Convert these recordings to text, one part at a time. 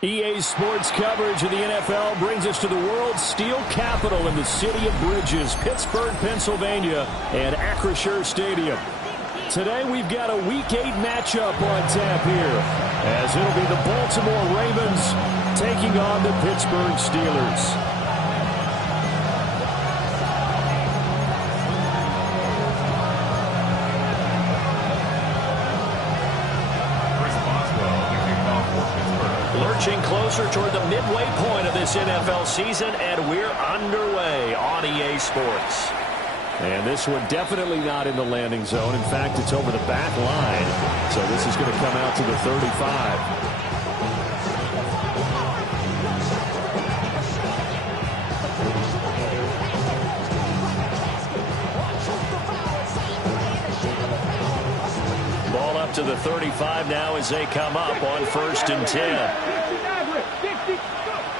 EA Sports coverage of the NFL brings us to the world's steel capital in the city of bridges, Pittsburgh, Pennsylvania, and Acrisure Stadium. Today we've got a Week 8 matchup on tap here, as it'll be the Baltimore Ravens taking on the Pittsburgh Steelers. Lurching closer toward the midway point of this NFL season, and we're underway on EA Sports. And this one definitely not in the landing zone. In fact, it's over the back line. So this is going to come out to the 35. Ball up to the 35 now as they come up on 1st and 10.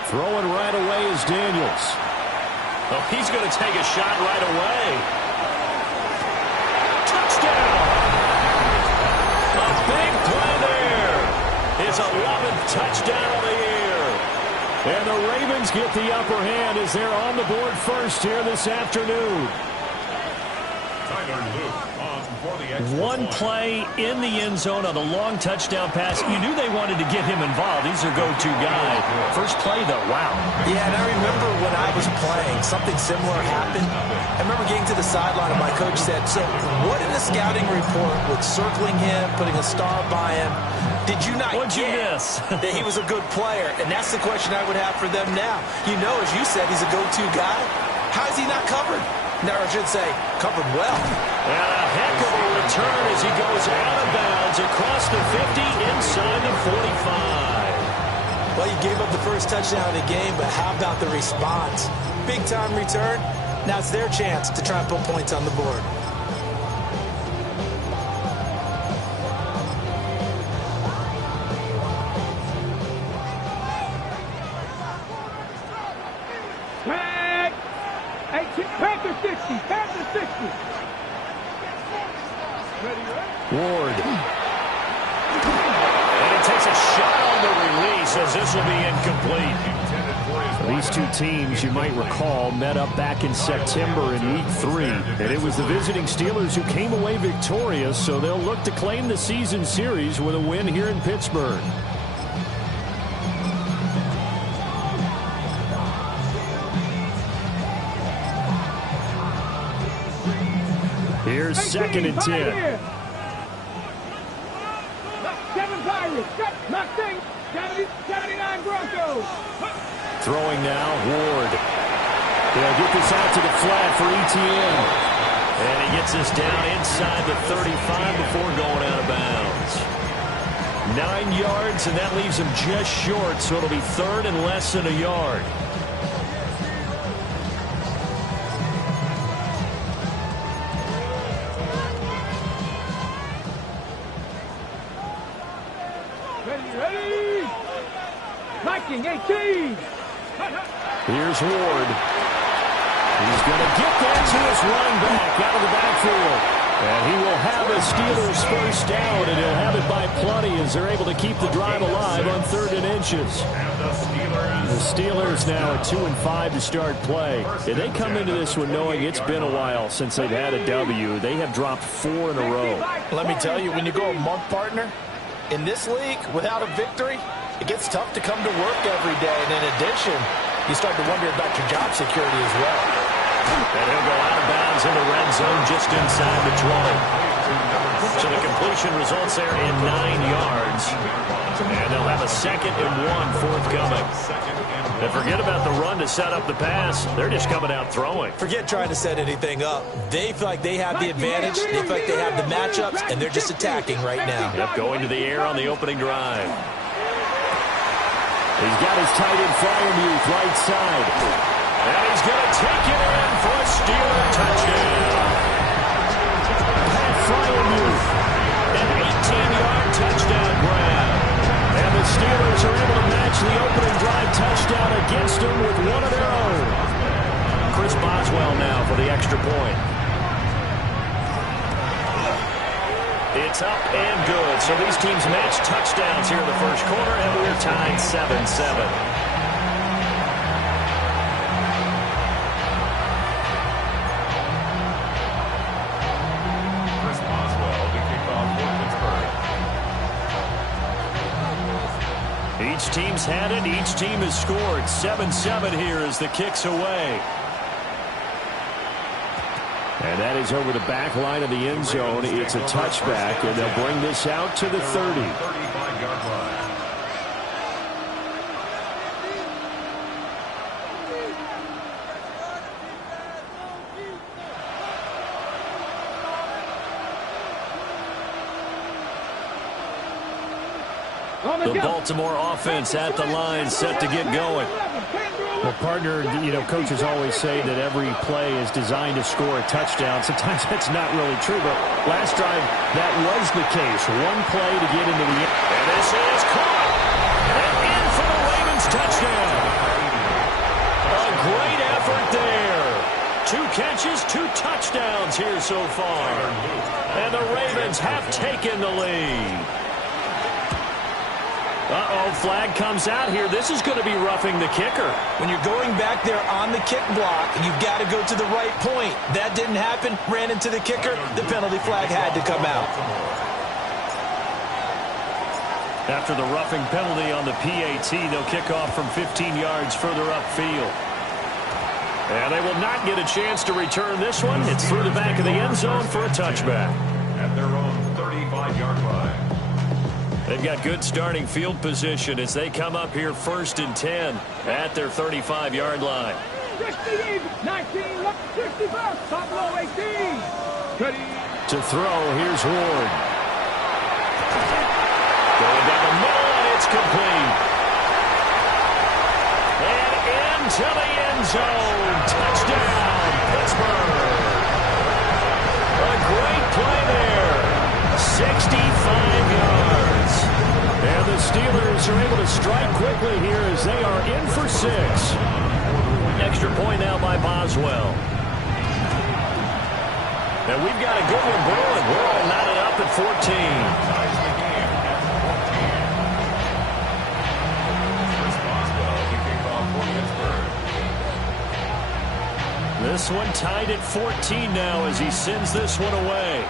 Throwing right away is Daniels. Oh, he's going to take a shot right away. Touchdown! A big play there. His 11th touchdown of the year. And the Ravens get the upper hand as they're on the board first here this afternoon. One play in the end zone on a long touchdown pass. You knew they wanted to get him involved. He's their go-to guy. First play, though, wow. Yeah, and I remember when I was playing, something similar happened. I remember getting to the sideline and my coach said, so what in the scouting report with circling him, putting a star by him, did you not get that he was a good player? And that's the question I would have for them now. You know, as you said, he's a go-to guy. How is he not covered? No, I should say, covered well. And a heck of a return as he goes out of bounds across the 50, inside the 45. Well, you gave up the first touchdown of the game, but how about the response? Big-time return. Now it's their chance to try and put points on the board. Ward. And he takes a shot on the release as this will be incomplete. These two teams, you might recall, met up back in September in Week 3. And it was the visiting Steelers who came away victorious, so they'll look to claim the season series with a win here in Pittsburgh. Here's 2nd and 10. Throwing now, Ward. They'll get this out to the flat for ETN. And he gets this down inside the 35 before going out of bounds. 9 yards, and that leaves him just short, so it'll be 3rd and less than a yard. Here's Ward. He's going to get that to his running back out of the backfield. And he will have a Steelers first down, and he'll have it by plenty as they're able to keep the drive alive on 3rd and inches. The Steelers now at 2-5 to start play. And they come into this one knowing it's been a while since they've had a W. They have dropped 4 in a row. Let me tell you, when you go a month, partner, in this league, without a victory, it gets tough to come to work every day. And in addition, you start to wonder about your job security as well. And he'll go out of bounds in the red zone just inside the 20. So the completion results there in 9 yards. And they'll have a 2nd and 1 forthcoming. And forget about the run to set up the pass. They're just coming out throwing. Forget trying to set anything up. They feel like they have the advantage. They feel like they have the matchups, and they're just attacking right now. Yep, going to the air on the opening drive. He's got his tight end Fryermuth right side. And he's going to take it in for a Steeler touchdown. Pat Fryermuth, an 18-yard touchdown grab. And the Steelers are able to match the opening drive touchdown against them with one of their own. Chris Boswell now for the extra point. It's It's up and good. So these teams match touchdowns here in the first quarter, and we're tied 7-7. Each team's had it. Each team has scored. 7-7 here as the kick's away. And that is over the back line of the end zone. It's a touchback, and they'll bring this out to the 30. 35-yard line. The Baltimore offense at the line, set to get going. Well, partner, coaches always say that every play is designed to score a touchdown. Sometimes that's not really true, but last drive, that was the case. One play to get into the end. And this is caught. And in for the Ravens touchdown. A great effort there. 2 catches, 2 touchdowns here so far. And the Ravens have taken the lead. Uh-oh, flag comes out here. This is going to be roughing the kicker. When you're going back there on the kick block, you've got to go to the right point. That didn't happen. Ran into the kicker. The penalty flag had to come out. After the roughing penalty on the PAT, they'll kick off from 15 yards further upfield. And they will not get a chance to return this one. It's through the back of the end zone for a touchback. At their own 35-yard line. They've got good starting field position as they come up here 1st and 10 at their 35-yard line. 16, 19, 65, top low 18. To throw, here's Ward. Going down the middle, and it's complete. And into the end zone. Touchdown, Pittsburgh. A great play there. 65 yards. And the Steelers are able to strike quickly here as they are in for 6. Extra point now by Boswell. And we've got a good one brewing. We're all knotted up at 14. Ties the game at 14. Chris Boswell to kick off for Pittsburgh. This one tied at 14 now as he sends this one away.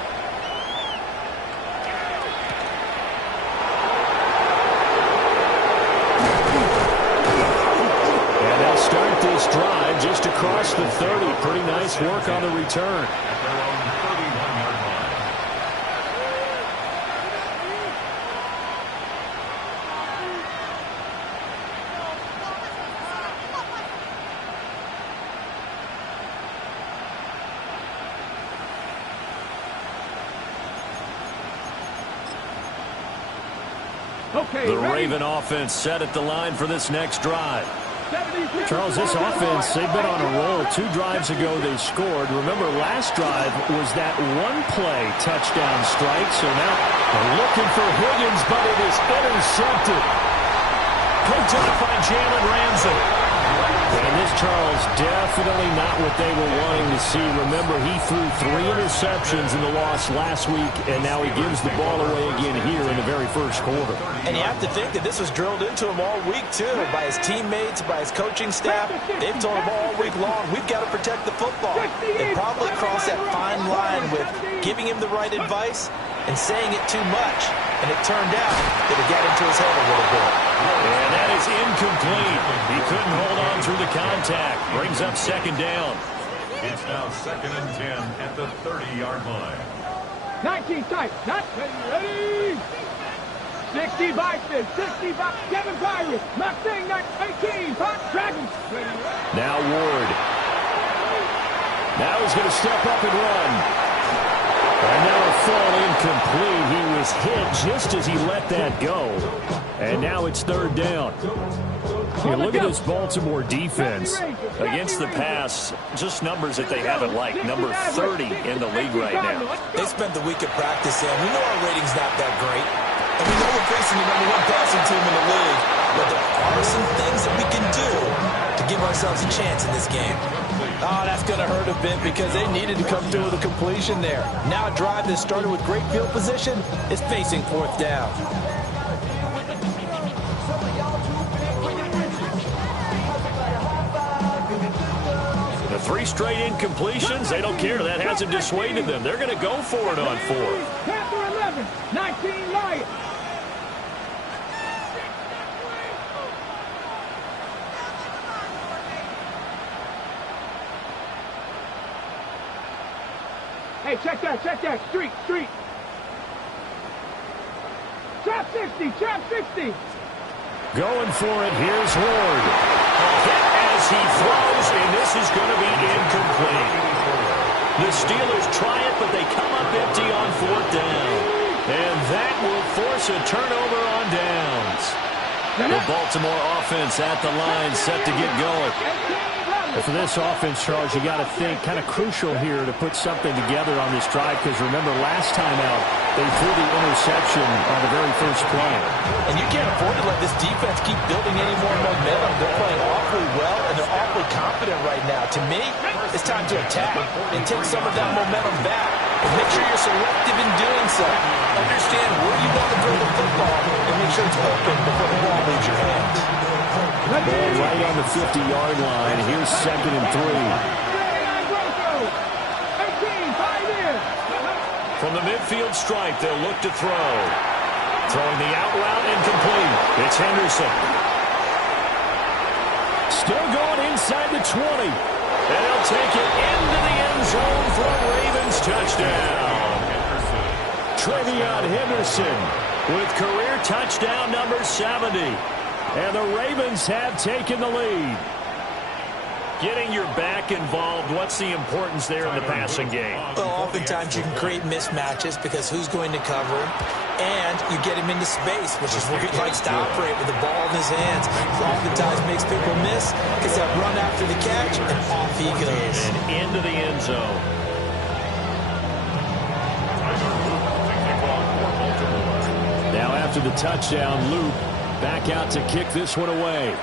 Drive just across the 30. Pretty nice work on the return. At their own 31-yard line. The Raven offense set at the line for this next drive. Charles, this offense, they've been on a roll. 2 drives ago they scored. Remember, last drive was that one-play touchdown strike. So now they're looking for Higgins, but it is intercepted. Picked up by Jalen Ramsey. And this, Charles, definitely not what they were wanting to see. Remember, he threw 3 interceptions in the loss last week, and now he gives the ball away again here in the very first quarter. And you have to think that this was drilled into him all week, too, by his teammates, by his coaching staff. They've told him all week long, we've got to protect the football. They probably crossed that fine line with giving him the right advice and saying it too much. And it turned out that it got into his head a little bit. And that is incomplete. He couldn't hold on through the contact. Brings up 2nd down. It's now 2nd and 10 at the 30-yard line. 19 tight, not ready. 60 Bison, 60 Kevin Pirates, Mustang 18, Pop Dragons. Now Ward. Now he's going to step up and run. And now a fall incomplete. He was hit just as he let that go. And now it's 3rd down. You look at this Baltimore defense. Against the pass, just numbers that they haven't liked. Number 30 in the league right now. They spent the week of practice in. We know our rating's not that great. And we know we're facing the #1 passing team in the league. But there are some things that we can do to give ourselves a chance in this game. Oh, that's going to hurt a bit because they needed to come through with a completion there. Now a drive that started with great field position is facing fourth down. The 3 straight incompletions, they don't care. That hasn't dissuaded them. They're going to go for it on 4th. Panther 11, 19 Lions. Hey, check that. Street. Trap 60. Going for it. Here's Ward. Hit as he throws, and this is going to be incomplete. The Steelers try it, but they come up empty on 4th down. And that will force a turnover on downs. The Baltimore offense at the line, set to get going. For this offense, Charles, you got to think kind of crucial here to put something together on this drive, because remember last time out they threw the interception on the very first play. And you can't afford to let this defense keep building any more momentum. They're playing awfully well, and they're awfully confident right now. To me, it's time to attack and take some of that momentum back. And make sure you're selective in doing so. Understand where you want to throw the football and make sure it's open before the ball leaves your hands. Ball right on the 50-yard line. Here's 2nd and 3. From the midfield stripe, they'll look to throw. Throwing the out route incomplete. It's Henderson. Still going inside the 20. And they'll take it into the end zone for a Ravens touchdown. Trevion Henderson with career touchdown number 70. And the Ravens have taken the lead. Getting your back involved, what's the importance there in the passing game? Well, oftentimes you can create mismatches because who's going to cover him, and you get him into space, which is where he likes to operate with the ball in his hands. Oftentimes makes people miss because that run after the catch, and off he goes. And into the end zone. Now after the touchdown, Luke back out to kick this one away.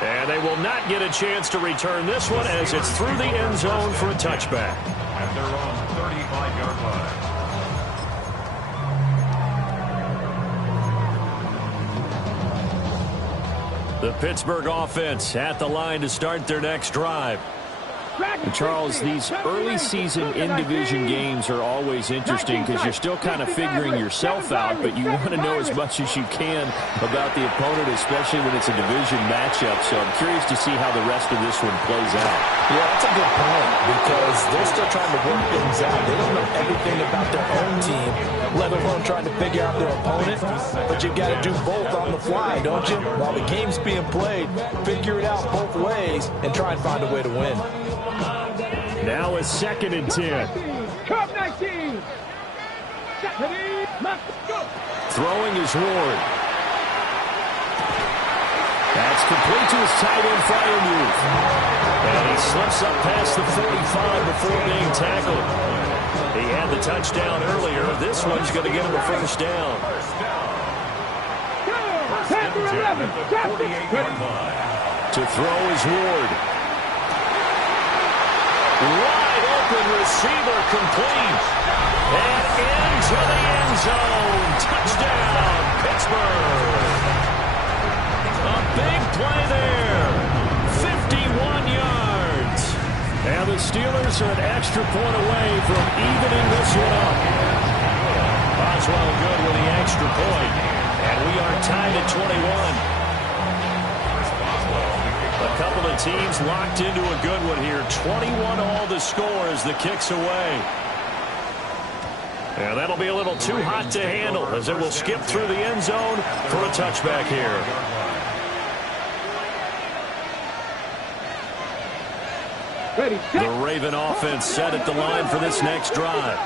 And they will not get a chance to return this one as it's through the end zone for a touchback. And they're on 35-yard line. The Pittsburgh offense at the line to start their next drive. And Charles, these early season in-division games are always interesting because you're still kind of figuring yourself out, but you want to know as much as you can about the opponent, especially when it's a division matchup. So I'm curious to see how the rest of this one plays out. Yeah, that's a good point because they're still trying to work things out. They don't know everything about their own team, let alone trying to figure out their opponent. But you've got to do both on the fly, don't you? While the game's being played, figure it out both ways and try and find a way to win. Now it's 2nd and 10. Throwing is Ward. That's complete to his tight end, Freiermuth. And he slips up past the 45 before being tackled. He had the touchdown earlier. This one's going to get him a first down. To throw is Ward. Wide open receiver complete. And into the end zone. Touchdown, Pittsburgh. A big play there. 51 yards. And the Steelers are an extra point away from evening this one up. Boswell good with the extra point. And we are tied at 21. A couple of teams locked into a good one here. 21 all to score as the kick's away. And that'll be a little too hot to handle as it will skip through the end zone for a touchback here. The Raven offense set at the line for this next drive.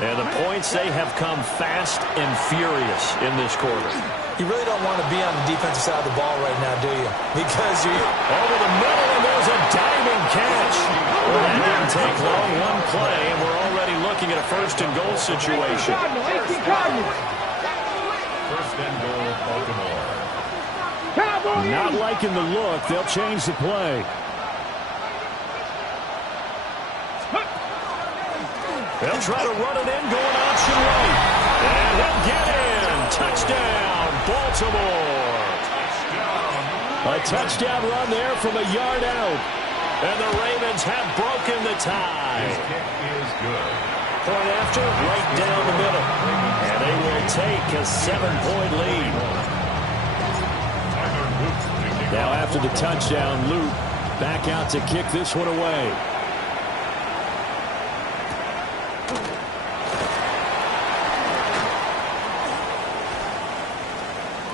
And the points, they have come fast and furious in this quarter. You really don't want to be on the defensive side of the ball right now, do you? Because you're over the middle, and there's a diving catch. Well, that didn't take long. One play, and we're already looking at a first-and-goal situation. First and goal, Baltimore. Not liking the look. They'll change the play. They'll try to run it in, going option right. And he'll get in. Touchdown, Baltimore. A touchdown run there from a yard out. And the Ravens have broken the tie. His kick is good. Point after, right down the middle. And they will take a 7-point lead. Now after the touchdown, Luke back out to kick this one away.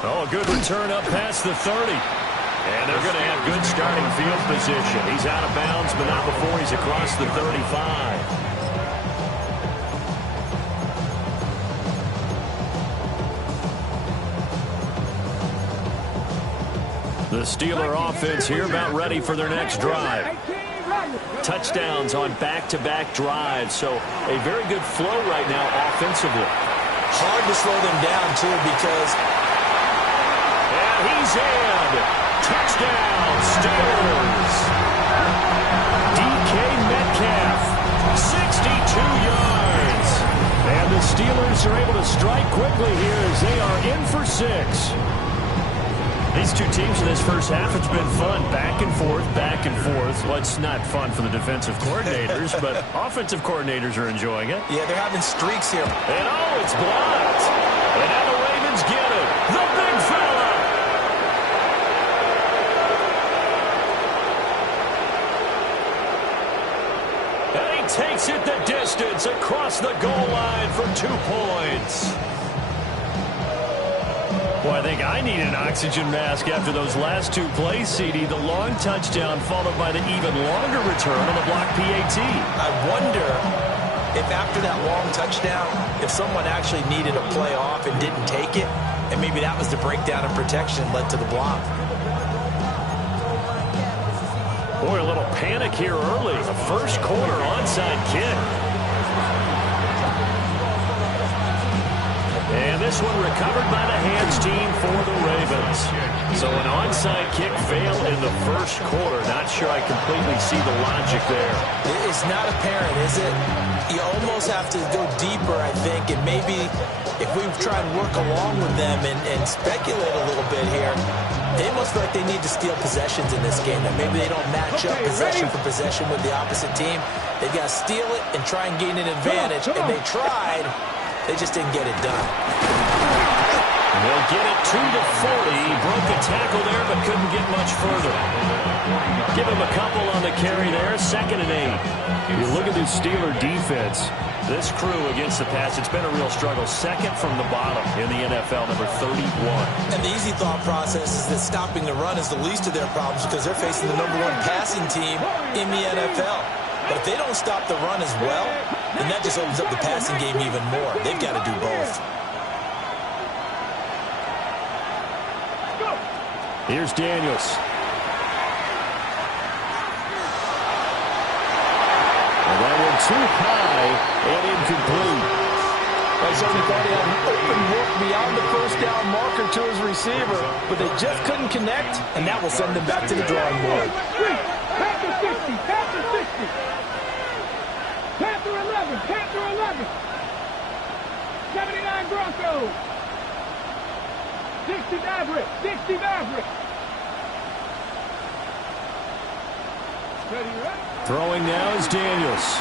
Oh, a good return up past the 30. And they're going to have good starting field position. He's out of bounds, but not before he's across the 35. The Steeler offense here about ready for their next drive. Touchdowns on back-to-back drives, so a very good flow right now offensively. Hard to slow them down, too, because... And he's in. Touchdown, Steelers. DK Metcalf, 62 yards. And the Steelers are able to strike quickly here as they are in for 6. These two teams in this first half, it's been fun. Back and forth, back and forth. Well, it's not fun for the defensive coordinators, but offensive coordinators are enjoying it. Yeah, they're having streaks here. And oh, it's blocked. And now the Ravens get it. The big fella. And he takes it the distance across the goal line for 2 points. Well, I think I need an oxygen mask after those last 2 plays, CD. The long touchdown followed by the even longer return on the block PAT. I wonder if after that long touchdown, if someone actually needed a play off and didn't take it, and maybe that was the breakdown of protection that led to the block. Boy, a little panic here early. A first quarter onside kick. And this one recovered by the hands team for the Ravens. So an onside kick failed in the first quarter. Not sure I completely see the logic there. It's not apparent, is it? You almost have to go deeper, I think, and maybe if we try and work along with them and speculate a little bit here, they must feel like they need to steal possessions in this game. That maybe they don't match up possession for possession with the opposite team. They've got to steal it and try and gain an advantage, and they tried. They just didn't get it done. They'll get it to the 40. He broke a tackle there, but couldn't get much further. Give him a couple on the carry there. 2nd and 8. You look at this Steeler defense. This crew against the pass, it's been a real struggle. 2nd from the bottom in the NFL, number 31. And the easy thought process is that stopping the run is the least of their problems because they're facing the number 1 passing team in the NFL. But if they don't stop the run as well, then that just opens up the passing game even more. They've got to do both. Here's Daniels. And that one too high and incomplete. I certainly thought he had an open look beyond the first down marker to his receiver, but they just couldn't connect, and that will send them back to the drawing board. Panther 60, Panther 60. Panther 11, Panther 11. 79 Broncos. 60 Maverick, 60 Maverick. Ready, ready? Throwing now is Daniels.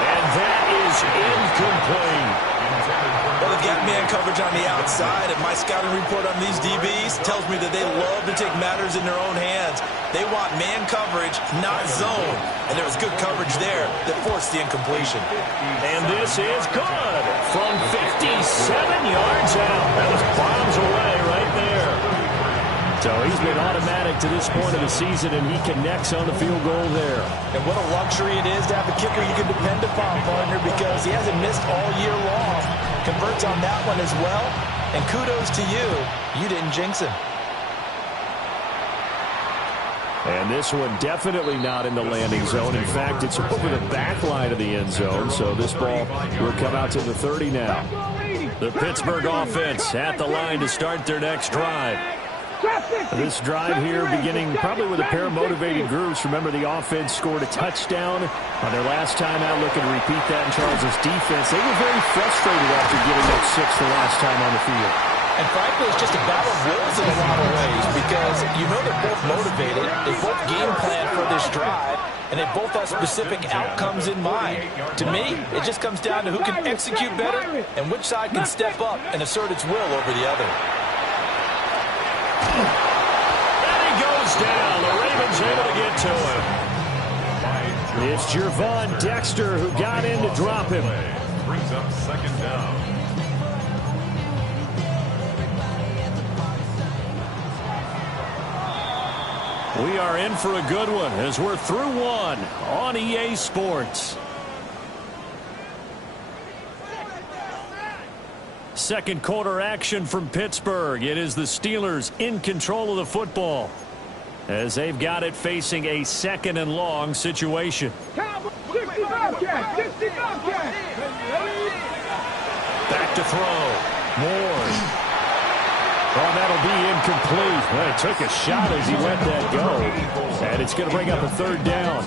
And that is incomplete. Well, they've got man coverage on the outside, and my scouting report on these DBs tells me that they love to take matters in their own hands. They want man coverage, not zone. And there was good coverage there that forced the incompletion. And this is good from 57 yards out. That was bombs away right there. So he's been automatic to this point of the season, and he connects on the field goal there. And what a luxury it is to have a kicker you can depend upon, partner, because he hasn't missed all year long. Converts on that one as well. And kudos to you. You didn't jinx him. And this one definitely not in the landing zone. In fact, it's over the back line of the end zone. So this ball will come out to the 30 now. The Pittsburgh offense at the line to start their next drive. This drive here beginning probably with a pair of motivated groups. Remember, the offense scored a touchdown on their last time out, looking to repeat that in Charles' defense. They were very frustrated after giving up 6 the last time on the field. And frankly, it's just a battle of wills in a lot of ways because you know they're both motivated. They both game plan for this drive, and they both have specific outcomes in mind. To me, it just comes down to who can execute better and which side can step up and assert its will over the other. And he goes down. The Ravens able to get to him. It's Gervon Dexter who got in to drop him. Brings up second down. We are in for a good one as we're through one on EA Sports. Second quarter action from Pittsburgh. It is the Steelers in control of the football as they've got it facing a 2nd and long situation. Back to throw. Moore. Oh, that'll be incomplete. Well, he took a shot as he let that go. And it's going to bring up a 3rd down.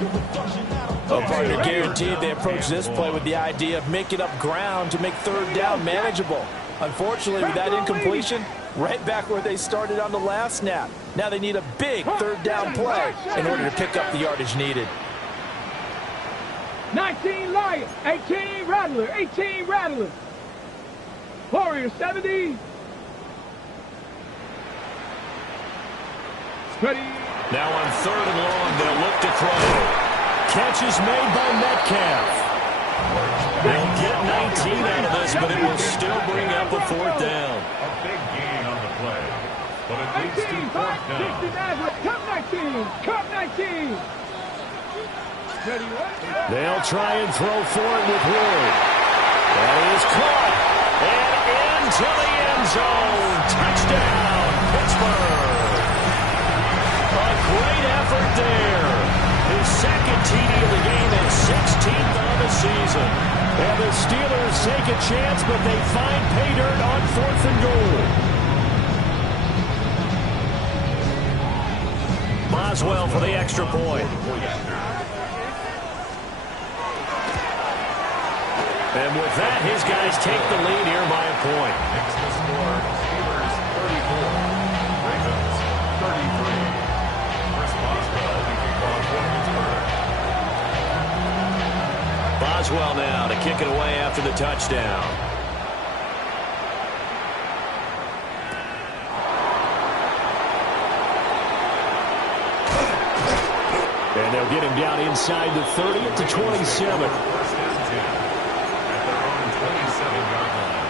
Partner guaranteed they approach this play with the idea of making up ground to make 3rd down manageable. Unfortunately, with that incompletion, right back where they started on the last snap. Now they need a big 3rd down play in order to pick up the yardage needed. 19 Lions, 18 Rattler, 18 Rattler. Warriors 70. Ready. Now on 3rd and long, they'll look to throw. Catch is made by Metcalf. They'll get 19 out of this, but it will still bring up a 4th down. A big gain on the play, but it leads to 4th down. Cut 19. Cut 19. Ready. They'll try and throw for it with Wood. That is caught. And into the end zone. Touchdown, Pittsburgh. A great effort there. His 2nd TD of the game and 16th on the season. And the Steelers take a chance, but they find pay dirt on 4th and goal. Boswell for the extra point. And with that, his guys take the lead here by a point. Next to score, Steelers 34, Ravens 33. Chris Boswell, the kickoff for Pittsburgh. Boswell now to kick it away after the touchdown. And they'll get him down inside the 30 to 27. First and 10 at their own 27-yard line.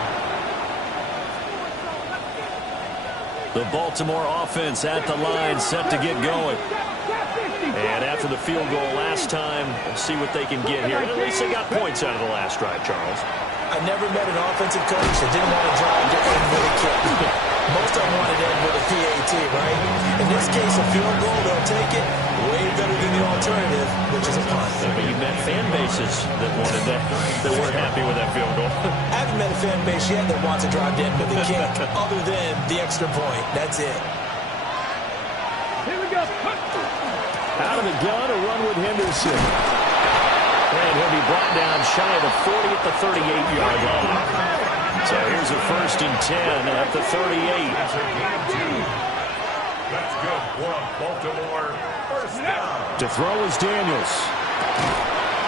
The Baltimore offense at the line, set to get going. And after the field goal last time, we'll see what they can get here. At least they got points out of the last drive, Charles. I never met an offensive coach that didn't want to drive to end with a kick. Most of them wanted to end with a PAT, right? In this case, a field goal, they'll take it. Way better than the alternative, which is a punt. But you met fan bases that wanted that, that weren't happy with that field goal. I haven't met a fan base yet that wants to drive to end with a kick, other than the extra point. That's it. Here we go. Out of the gun, a run with Henderson. And he'll be brought down shy of the 40 at the 38-yard line. So here's a 1st and 10 at the 38. That's good for Baltimore. First down. To throw is Daniels.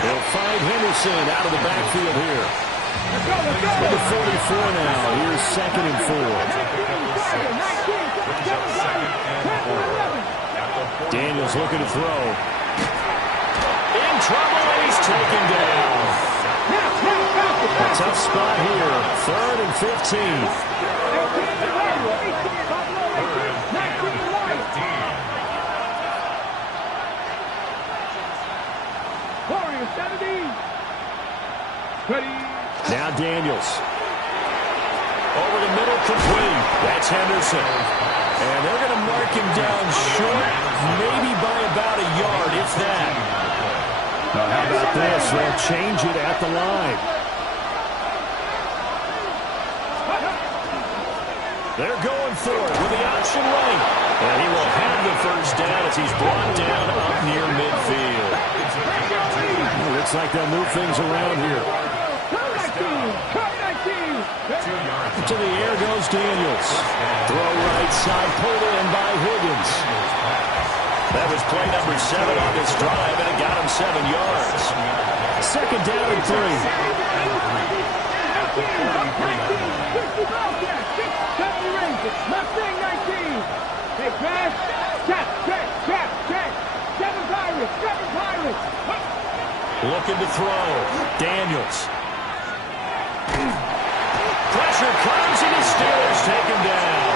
He'll find Henderson out of the backfield here. Number 44 now. Here's 2nd and 4. Daniels looking to throw. In trouble, and he's taken down. A tough spot here. 3rd and 15. Now Daniels. Over the middle, complete. That's Henderson. And they're going to mark him down short, maybe by about a yard, if that. Now, how about this? They'll change it at the line. They're going for it with the option right. And he will have the first down as he's brought down up near midfield. Looks like they'll move things around here. To the air goes Daniels. Throw right side, pulled in by Higgins. That was play number 7 on this drive, and it got him 7 yards. Second down and 3. Looking to throw. Daniels. Pressure comes, and the Steelers take him down.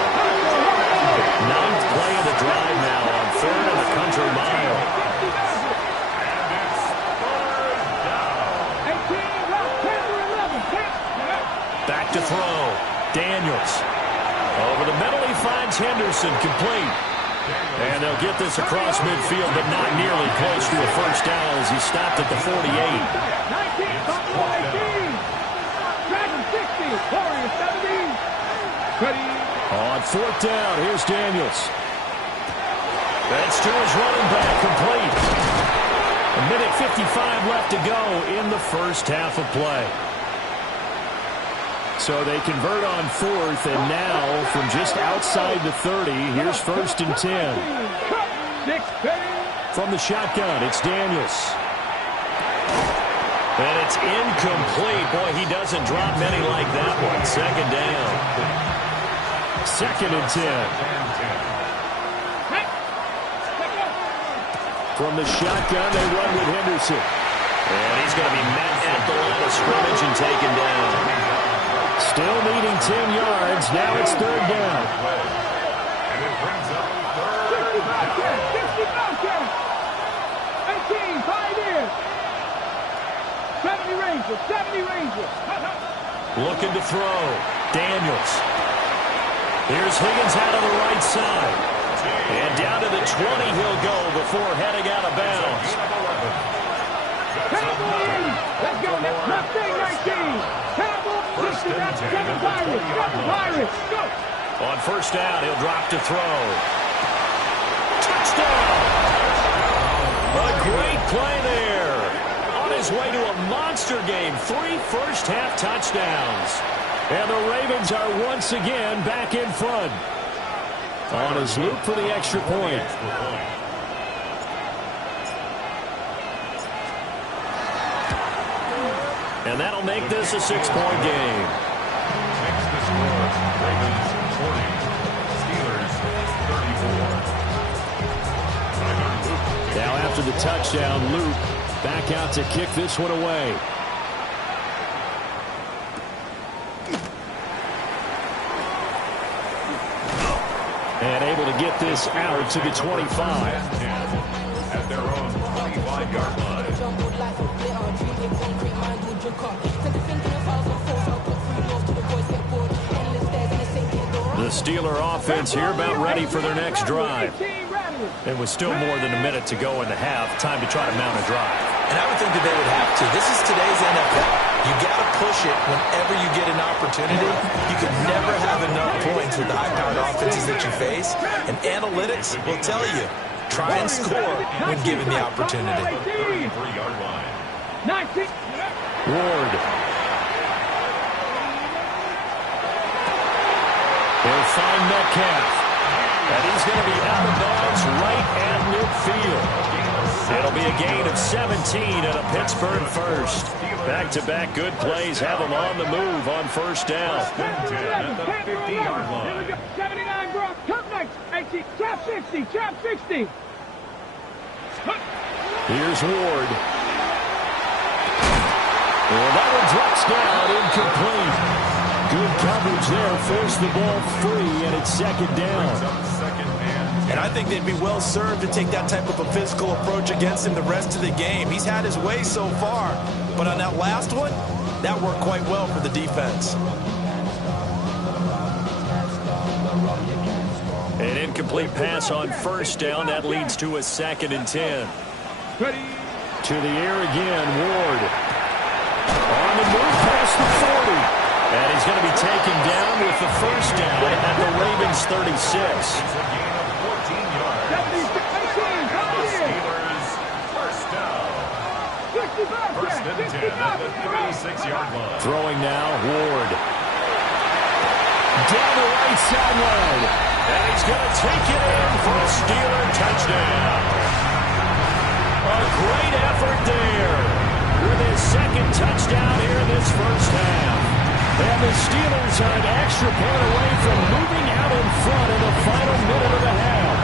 9th play of the drive now on 3rd and a country mile. Back to throw. Daniels. Over the middle, he finds Henderson, complete. And they'll get this across midfield, but not nearly close to a first down as he stopped at the 48. On 4th down, here's Daniels. That's to his running back, complete. 1:55 left to go in the first half of play. So they convert on 4th, and now from just outside the 30, here's 1st and 10. From the shotgun, it's Daniels. And it's incomplete. Boy, he doesn't drop many like that one. 2nd down. 2nd and 10. From the shotgun, they run with Henderson. And he's going to be met at the line of scrimmage and taken down. Still needing 10 yards. Now it's 3rd down. And it brings up 70 Rangers. Looking to throw. Daniels. Here's Higgins out of the right side. And down to the 20 he'll go before heading out of bounds. Cowboys! Let's go. That's Mustang 19. Cowboys! 7 Pirates. 7 Pirates. Go! On 1st down, he'll drop to throw. Touchdown! A great play there. On his way to a monster game. 3 first-half touchdowns. And the Ravens are once again back in front. On his loop for the extra point. And that'll make this a 6-point game. Makes the score. Ravens 40. Steelers 34. Now after the touchdown, Luke back out to kick this one away. And able to get this out to the 25. At their own 25-yard line. The Steeler offense here about ready for their next drive. And with still more than a minute to go in the half, time to try to mount a drive. And I would think that they would have to. This is today's NFL. You got to push it whenever you get an opportunity. You can never have enough points with the high-powered offenses that you face. And analytics will tell you, try and score when given the opportunity. 33-yard line. Ward. He'll find Metcalf. And he's going to be out of bounds right at midfield. It'll be a gain of 17 and a Pittsburgh first. Back-to-back good plays have them on the move on 1st down. At the 50-yard line. 79 Brock. Come next. 80. Trap 60. Trap 60. Here's Ward. Well, that one drops down, incomplete. Good coverage there. Forced the ball free, and it's 2nd down. And I think they'd be well served to take that type of a physical approach against him the rest of the game. He's had his way so far. But on that last one, that worked quite well for the defense. An incomplete pass on 1st down. That leads to a 2nd and 10. Ready. To the air again, Ward. On the move past the 40. And he's going to be taken down with the 1st down at the 36. It's a gain of 14 yards. The Steelers first down. First and 10 at the 36-yard line. Throwing now, Ward. Down the right sideline. And he's going to take it in for a Steeler touchdown. A great effort there with his second touchdown here in this first half. And the Steelers are an extra point away from moving out in front in the final minute of the half.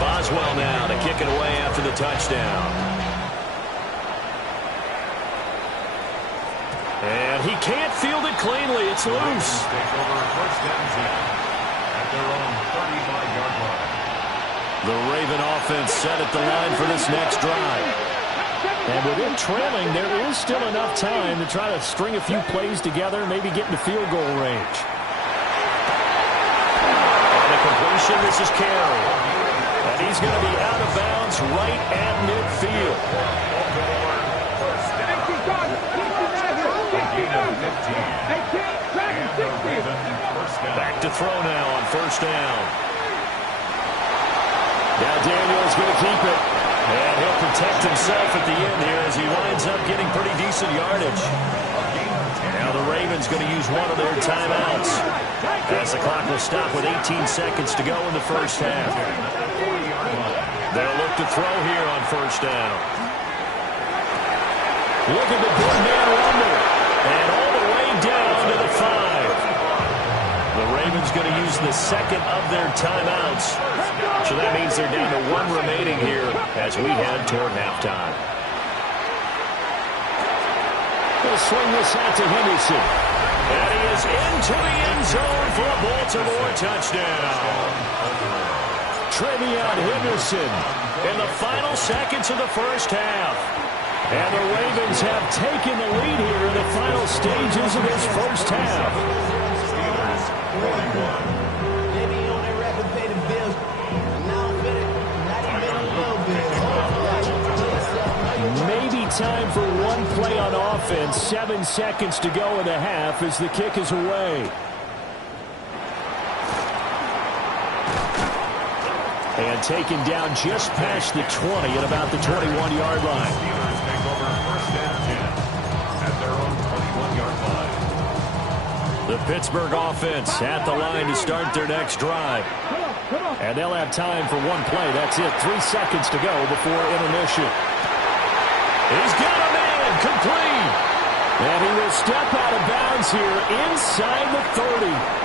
Boswell now to kick it away after the touchdown. And he can't field it cleanly. It's loose. Take over first and 10 at their own 35-yard line. The Raven offense set at the line for this next drive. And with him trailing, there is still enough time to try to string a few plays together, maybe get into field goal range. And a completion, this is Carey. And he's going to be out of bounds right at midfield. Back to throw now on first down. Now Daniel's going to keep it. And he'll protect himself at the end here as he winds up getting pretty decent yardage. Now the Ravens going to use one of their timeouts as the clock will stop with 18 seconds to go in the first half. They'll look to throw here on first down. Look at the big man rumble. And all the way down to the 5. The Ravens going to use the second of their timeouts. So that means they're down to one remaining here as we head toward halftime. They'll swing this out to Henderson. And he is into the end zone for a Baltimore touchdown. Trevion Henderson in the final seconds of the first half. And the Ravens have taken the lead here in the final stages of this first half. Steelers 41. Maybe time for one play on offense. 7 seconds to go in the half as the kick is away. And taken down just past the 20 at about the 21-yard line. Steelers take over first and 10 at their own 21-yard line. The Pittsburgh offense at the line to start their next drive. And they'll have time for one play. That's it. 3 seconds to go before intermission. He's got a man complete. And he will step out of bounds here inside the 30.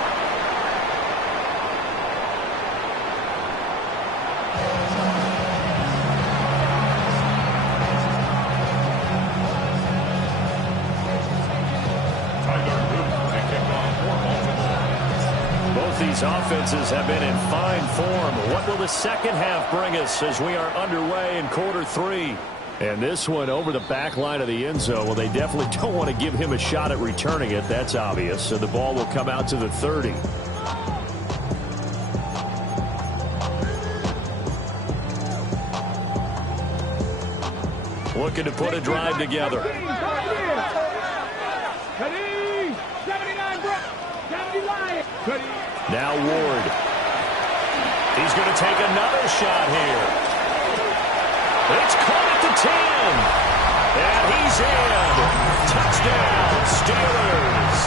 These offenses have been in fine form. What will the second half bring us as we are underway in quarter 3? And this one over the back line of the end zone. Well, they definitely don't want to give him a shot at returning it. That's obvious. So the ball will come out to the 30. Looking to put a drive together. Now Ward. He's going to take another shot here. It's caught at the 10. And he's in. Touchdown, Steelers.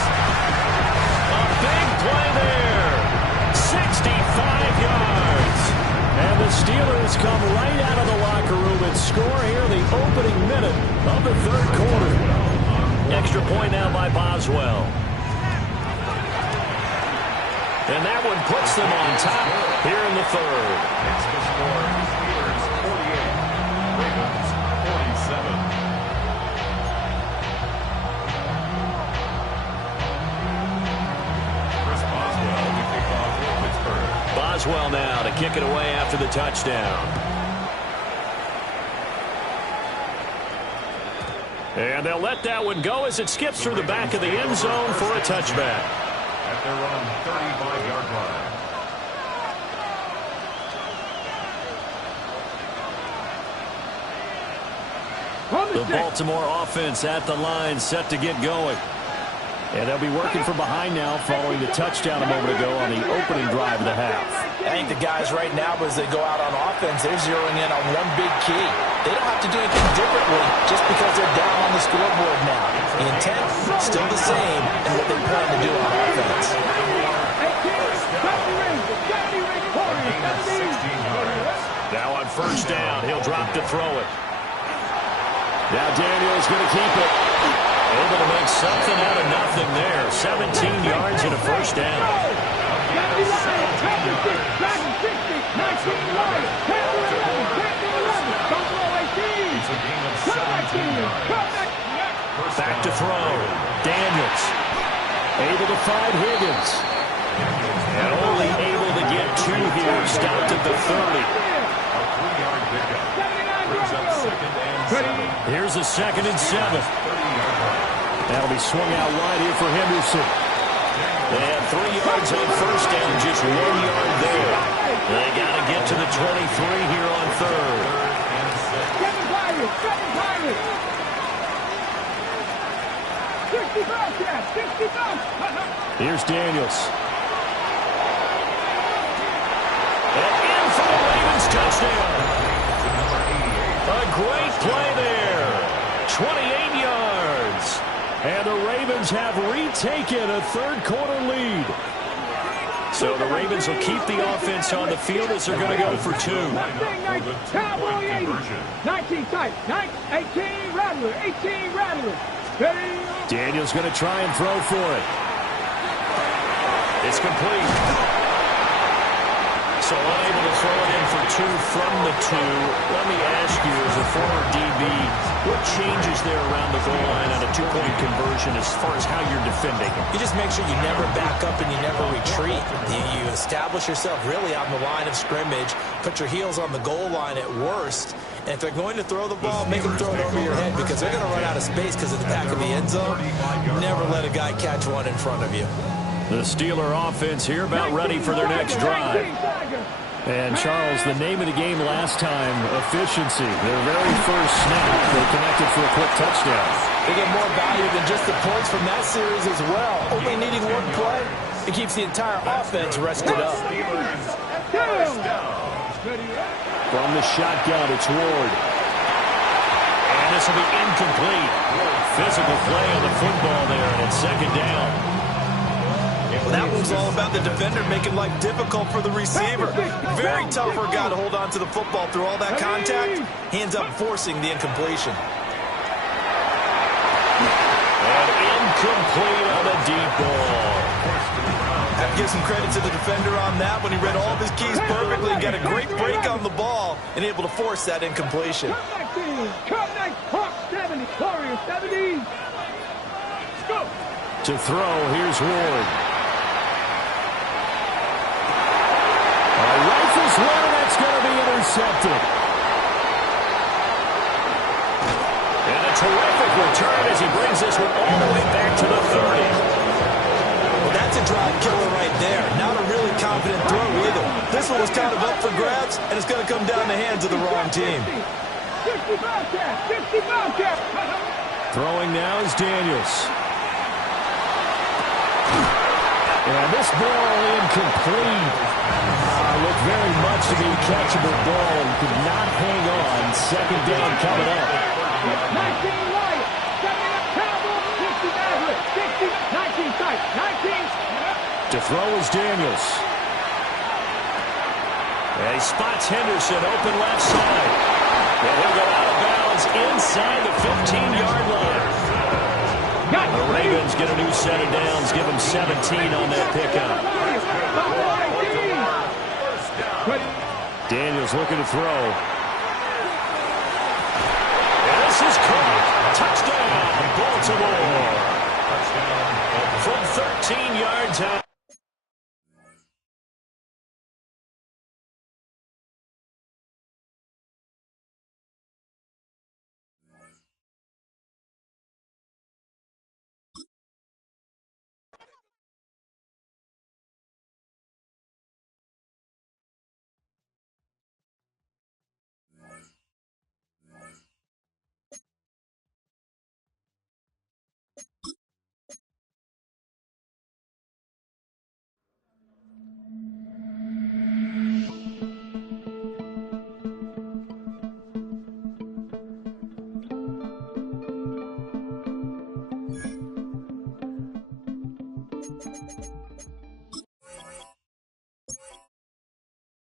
A big play there. 65 yards. And the Steelers come right out of the locker room and score here in the opening minute of the third quarter. Extra point now by Boswell. And that one puts them on top here in the third. It's the score. Steelers 48. Ravens 47. Chris Boswell to kick off for Pittsburgh. Boswell now to kick it away after the touchdown. And they'll let that one go as it skips through the back of the end zone for a touchback. At their own 35-yard line. The Baltimore offense at the line set to get going. And they'll be working from behind now following the touchdown a moment ago on the opening drive of the half. I think the guys right now, as they go out on offense, they're zeroing in on one big key. They don't have to do anything differently just because they're down on the scoreboard now. The intent, still the same, and what they plan to do on offense. Now on first down, he'll drop to throw it. Now Daniel's going to keep it. Able to make something out of nothing there. 17 yards and a first down. Back to throw. Daniels. Able to find Higgins. And only able to get two here. Stopped at the 30. Here's a 2nd and 7. That'll be swung out wide here for Henderson. They have 3 yards on first down, just 1 yard there. They got to get to the 23 here on third. Here's Daniels. And in for the Ravens touchdown. A great play there. 28 yards. And the Ravens have retaken a third-quarter lead. So the Ravens will keep the offense on the field as they're going to go for 2. Cowboy 80. 19 tight. 18 Rattler. 18 Rattler. Daniel's going to try and throw for it. It's complete. So unable to throw it in for 2 from the 2. Let me ask you, as a former DB, what changes there around the goal line on a 2-point conversion as far as how you're defending? You just make sure you never back up and you never retreat. You establish yourself really on the line of scrimmage, put your heels on the goal line at worst, and if they're going to throw the ball, make them throw it over your head because they're going to run out of space because of the back of the end zone. Never let a guy catch one in front of you. The Steeler offense here about ready for their next drive. And, Charles, the name of the game last time, efficiency. Their very first snap, they connected for a quick touchdown. They get more value than just the points from that series as well. Only needing one play, it keeps the entire offense rested up. From the shotgun, it's Ward. And this will be incomplete. Physical play on the football there, and it's 2nd down. Well, that one's all about the defender making life difficult for the receiver. Very tough for a guy to hold on to the football through all that contact. He ends up forcing the incompletion. And incomplete on a deep ball. I have to give some credit to the defender on that when he read all of his keys perfectly and got a great break on the ball and able to force that incompletion. Come next, Hawk 70, Warrior 70. Go. To throw, here's Ward. Rifles one, that's going to be intercepted. And a terrific return as he brings this one all the way back to the 30. Well, that's a drive killer right there. Not a really confident throw either. This one was kind of up for grabs, and it's going to come down the hands of the wrong team. 60 Bobcat, 60 Bobcat. Throwing now is Daniels. And this ball incomplete. Looked very much to be a catchable ball and could not hang on. 2nd down coming up. 19 Wyatt, 70 up Cowboy, 60 Maverick, 60, 19 tight, 19. To throw is Daniels. And he spots Henderson open left side. And he'll go out of bounds inside the 15-yard line. The Ravens get a new set of downs, give them 17 on that pickup. Daniels looking to throw. And this is caught. Touchdown, Baltimore. From 13 yards out. Thank you.